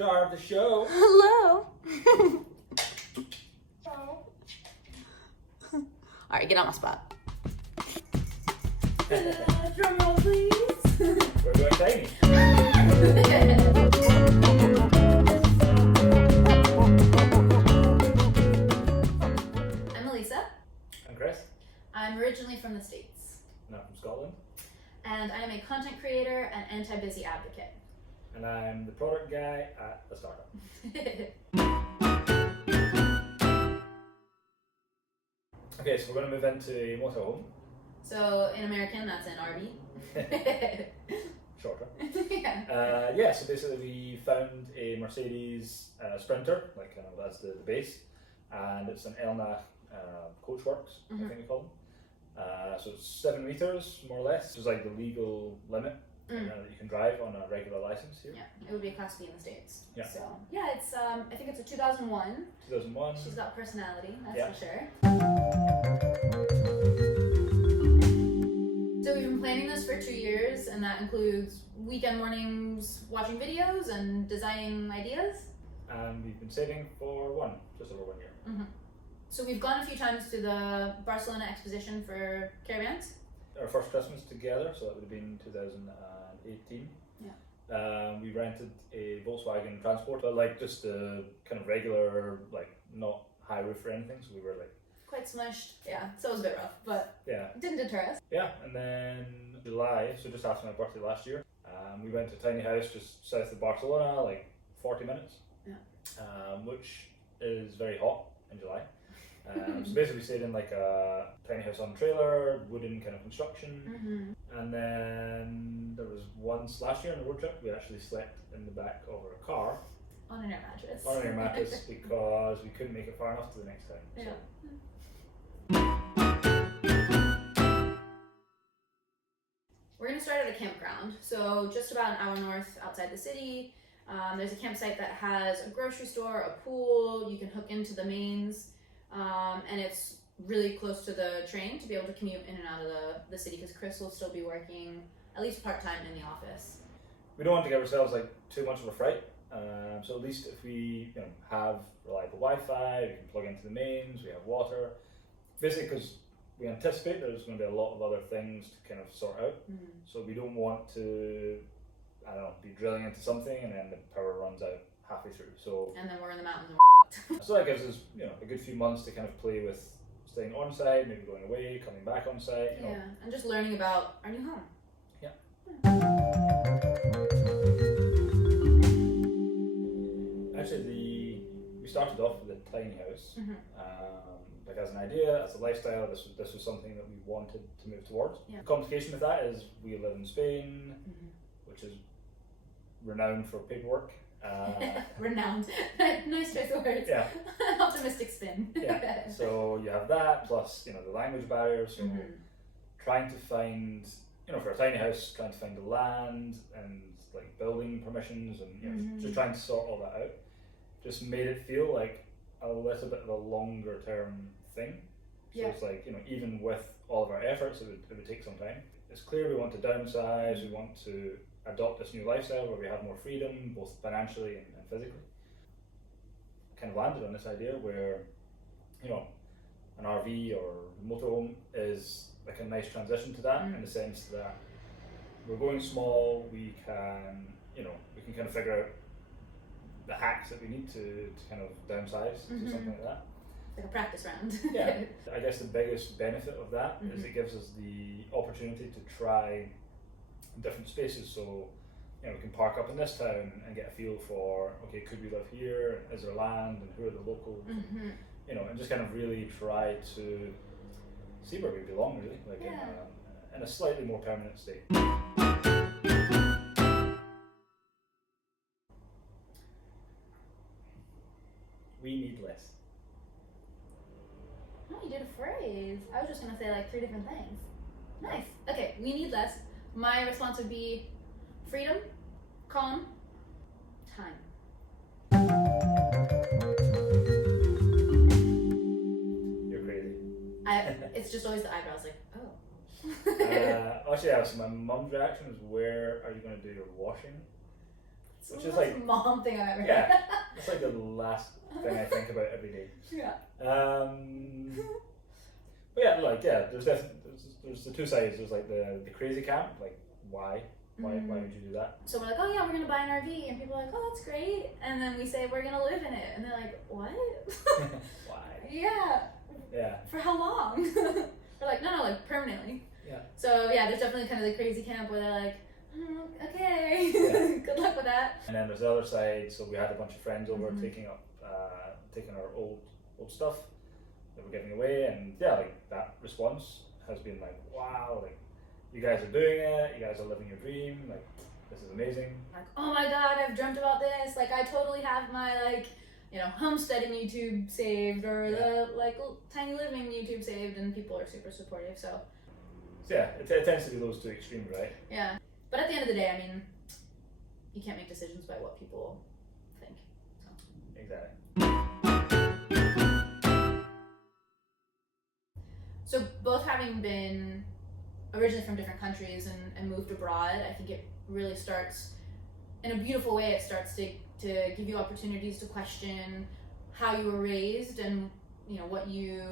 Star of the show. Hello. All right, get on my spot. Drum roll, please. We're going tiny. I'm Elisa. I'm Chris. I'm originally from the States. And I'm from Scotland. And I am a content creator and anti-busy advocate. And I'm the product guy at a startup. Okay, so we're going to move into a motorhome. So in American, that's an RV. Shorter. Yeah. So basically we found a Mercedes Sprinter, like kind of that's the base, and it's an Elna Coachworks, I think we call them. So it's 7 meters, more or less, which is like the legal limit that you can drive on a regular license here. Yeah, it would be a Class B in the States. Yeah. So yeah, it's I think it's a 2001. 2001. She's got personality, that's Yeah. for sure. So we've been planning this for 2 years, and that includes weekend mornings watching videos and designing ideas. And we've been saving for just over 1 year. So we've gone a few times to the Barcelona exposition for caravans. Our first Christmas together, so that would have been 2018. Yeah. We rented a Volkswagen Transport, but like just a kind of regular, like not high roof or anything, so we were like Quite smushed, yeah, so it was a bit rough, but yeah. it didn't deter us. Yeah, and then July, so just after my birthday last year, we went to a tiny house just south of Barcelona, like 40 minutes, which is very hot in July. So basically we stayed in like a tiny house on a trailer, wooden kind of construction, and then there was once last year on the road trip we actually slept in the back of our car On an air mattress. on an air mattress because we couldn't make it far enough to the next town. Yeah. We're going to start at a campground, so just about an hour north outside the city. There's a campsite that has a grocery store, a pool, you can hook into the mains, and it's really close to the train to be able to commute in and out of the city because Chris will still be working at least part-time in the office. We don't want to give ourselves like too much of a fright, so at least if we have reliable Wi-Fi, we can plug into the mains, we have water, basically because we anticipate there's going to be a lot of other things to kind of sort out, so we don't want to, I don't know, be drilling into something and then the power runs out halfway through. So And then we're in the mountains. so that gives us a good few months to kind of play with staying on site, maybe going away, coming back on site. Yeah, and just learning about our new home. Yeah. Actually, we started off with a tiny house, like as an idea, as a lifestyle. This was something that we wanted to move towards. Yeah. The complication with that is we live in Spain, which is renowned for paperwork. Renowned. Nice choice of words. Yeah. Optimistic spin. Yeah. So you have that plus the language barriers. So trying to find for a tiny house, trying to find the land and like building permissions and just trying to sort all that out, just made it feel like a little bit of a longer term thing. So it's like even with all of our efforts, it would take some time. It's clear we want to downsize. We want to adopt this new lifestyle where we have more freedom, both financially and physically. Kind of landed on this idea where, an RV or motorhome is like a nice transition to that in the sense that we're going small. We can, we can kind of figure out the hacks that we need to kind of downsize to something like that. Like a practice round. Yeah, I guess the biggest benefit of that is it gives us the opportunity to try different spaces. So, we can park up in this town and get a feel for, okay, could we live here? Is there land? And who are the locals? And just kind of really try to see where we belong, really, like in a slightly more permanent state. We need less. Oh, you did a phrase. I was just going to say like 3 different things. Nice. Okay, we need less. My response would be freedom, calm, time. You're crazy. It's just always the eyebrows, like, oh. Actually, yeah, so my mum's reaction is, where are you going to do your washing? It's which the is most like mom thing I've ever yeah, heard. it's like the last thing I think about every day. Yeah. But yeah, like yeah, there's the two sides. There's like the crazy camp, like why would you do that? So we're like, oh yeah, we're gonna buy an RV, and people are like, oh that's great, and then we say we're gonna live in it, and they're like, what? Why? Yeah. Yeah. For how long? We're like, no, like permanently. Yeah. So yeah, there's definitely kind of the crazy camp where they're like, okay, Yeah. good luck with that. And then there's the other side. So we had a bunch of friends over Mhm. taking our old stuff that we're giving away, and yeah, like that response has been like, wow, like you guys are doing it, you guys are living your dream, like this is amazing. Like, oh my god, I've dreamt about this. Like, I totally have my like, homesteading YouTube saved, or the like tiny living YouTube saved, and people are super supportive. So yeah, it tends to be those two extremes, right? yeah, but at the end of the day, I mean, you can't make decisions by what people think. So. Exactly. So both having been originally from different countries and moved abroad, I think it really starts in a beautiful way. It starts to give you opportunities to question how you were raised and what you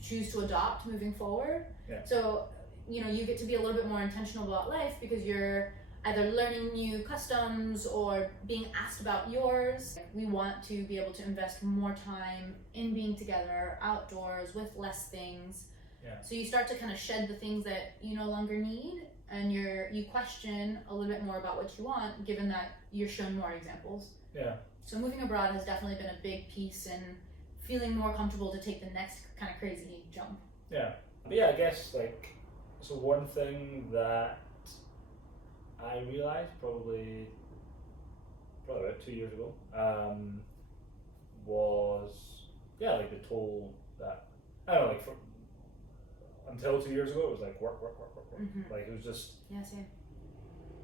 choose to adopt moving forward. Yeah. So you get to be a little bit more intentional about life because you're either learning new customs or being asked about yours. We want to be able to invest more time in being together outdoors with less things. Yeah. So you start to kind of shed the things that you no longer need, and you question a little bit more about what you want, given that you're shown more examples. Yeah. So moving abroad has definitely been a big piece in feeling more comfortable to take the next kind of crazy jump. Yeah. But yeah, I guess like so one thing that I realized probably about 2 years ago was like the toll that I don't know, like until 2 years ago it was like work. Mhm. Like it was just Same.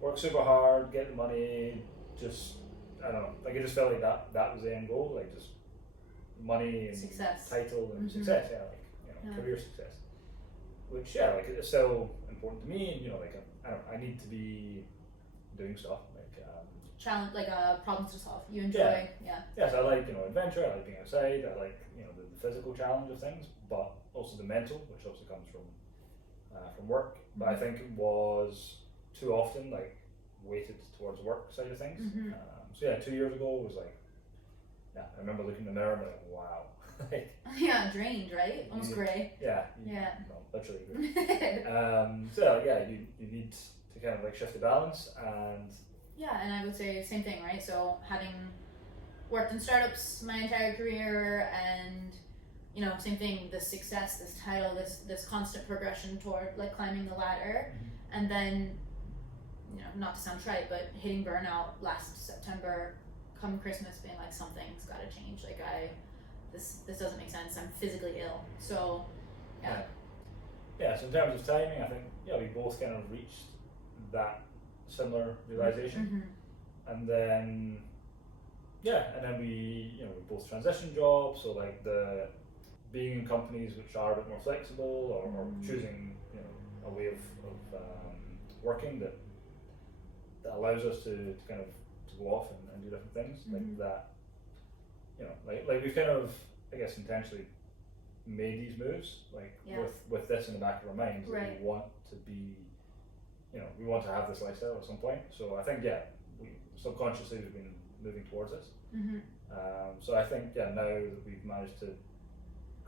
work super hard, get the money, just I don't know, like it just felt like that was the end goal, like just money and Success. title and Mhm. success, career success. Which like it's still important to me, and like I don't know, I need to be doing stuff like Challenge, like problems to solve. You enjoy, yeah. Yes, I like adventure. I like being outside. I like the physical challenge of things, but also the mental, which also comes from work. But I think it was too often like weighted towards the work side of things. Mhm. So yeah, 2 years ago it was like I remember looking in the mirror and like wow, like Yeah, drained, right? Almost gray. yeah, Yeah. well, literally gray. So yeah, you need to kind of like shift the balance and. Yeah, and I would say same thing, right? So having worked in startups my entire career, and same thing, this success, this title, this constant progression toward like climbing the ladder, and then not to sound trite, but hitting burnout last September, come Christmas, being like something's got to change. Like this doesn't make sense. I'm physically ill. So yeah. So in terms of timing, I think we both kind of reached that similar realization, and then we we both transitioned jobs, so like the being in companies which are a bit more flexible or choosing a way of working that allows us to kind of to go off and do different things like that, like we've kind of I guess intentionally made these moves like with this in the back of our minds, that we want to be we want to have this lifestyle at some point. So I think we subconsciously we've been moving towards this. So I think now that we've managed to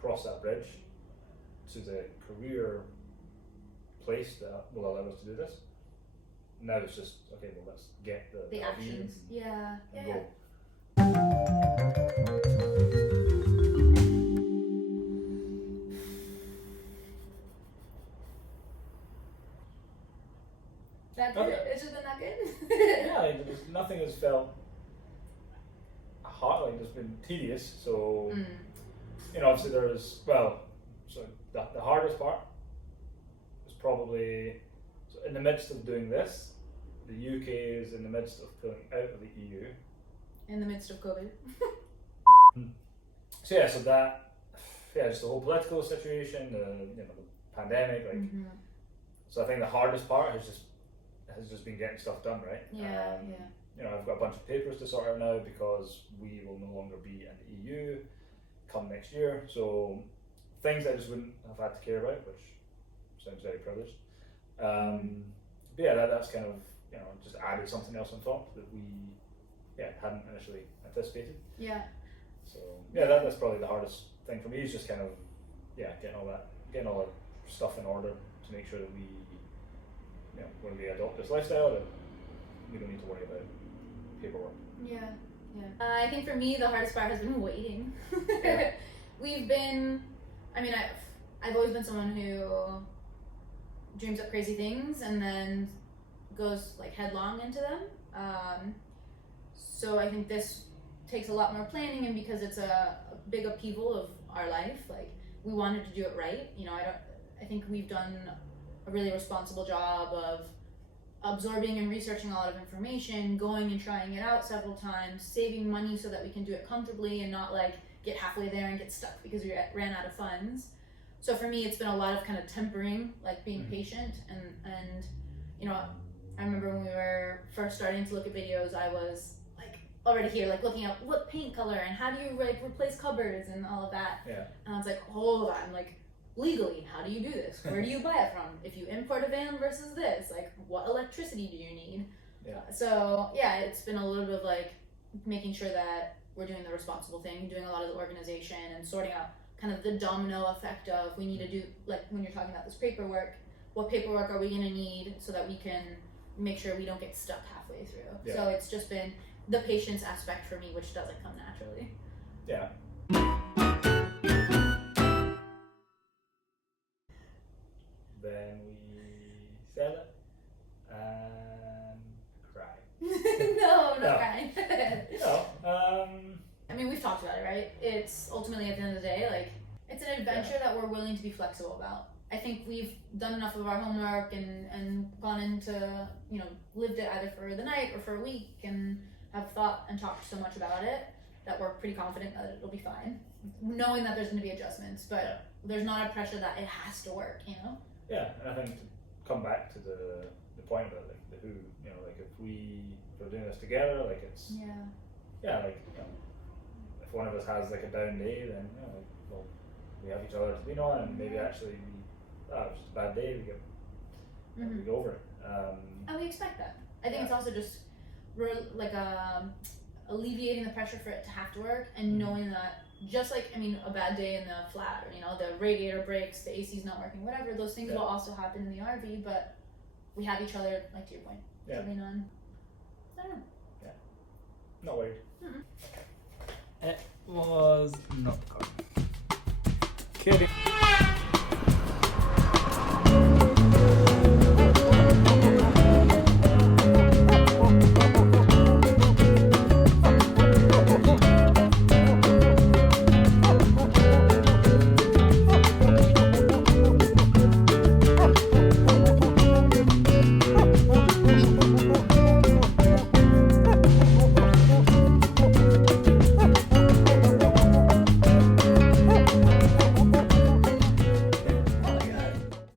cross that bridge to the career place that will allow us to do this, now it's just okay, well let's get the RV actions and go. That good? It's just been that good? Yeah, nothing has felt hard, like it's been tedious, so obviously there's so the hardest part is probably in the midst of doing this, the UK is in the midst of pulling out of the EU. In the midst of COVID. So just the whole political situation, the pandemic, like so I think the hardest part has just been getting stuff done, right? I've got a bunch of papers to sort out now because we will no longer be in the EU come next year. So things I just wouldn't have had to care about, which sounds very privileged. But yeah, that's kind of just added something else on top that we hadn't initially anticipated. Yeah. So that's probably the hardest thing for me is just kind of getting all the stuff in order to make sure that we when we adopt this lifestyle that we don't need to worry about paperwork. Yeah. I think for me the hardest part has been waiting. Yeah. I've always been someone who dreams up crazy things and then goes like headlong into them. So I think this takes a lot more planning, and because it's a big upheaval of our life, like we wanted to do it right. I think we've done a really responsible job of absorbing and researching a lot of information, going and trying it out several times, saving money so that we can do it comfortably and not like get halfway there and get stuck because we ran out of funds. So for me, it's been a lot of kind of tempering, like being patient, and I remember when we were first starting to look at videos, I was like already here, like looking up what paint color and how do you like replace cupboards and all of that. Yeah. And I was like, hold on, like legally, how do you do this? Where do you buy it from? If you import a van versus this, like what electricity do you need? Yeah. So it's been a little bit of like making sure that we're doing the responsible thing, doing a lot of the organization and sorting out kind of the domino effect of we need to do, like when you're talking about this paperwork, what paperwork are we going to need so that we can make sure we don't get stuck halfway through. Yeah. So it's just been the patience aspect for me, which doesn't come naturally. Yeah. Then we sell it and cry. No, No. crying. I mean, we've talked about it, right? It's ultimately at the end of the day, like, it's an adventure that we're willing to be flexible about. I think we've done enough of our homework and gone into, lived it either for the night or for a week and have thought and talked so much about it that we're pretty confident that it'll be fine. Knowing that there's going to be adjustments, but there's not a pressure that it has to work, Yeah, and I think to come back to the point about like the who, like if we're doing this together, like it's if one of us has like a down day, then we have each other to lean on, and maybe actually it's just a bad day, we go over it. And we expect that. I think it's also just alleviating the pressure for it to have to work, and knowing that just like a bad day in the flat, or the radiator breaks, the AC's not working, whatever, those things will also happen in the RV, but we have each other, like to your point, to lean on. I don't know. Yeah. Not worried. It was not good. Kidding.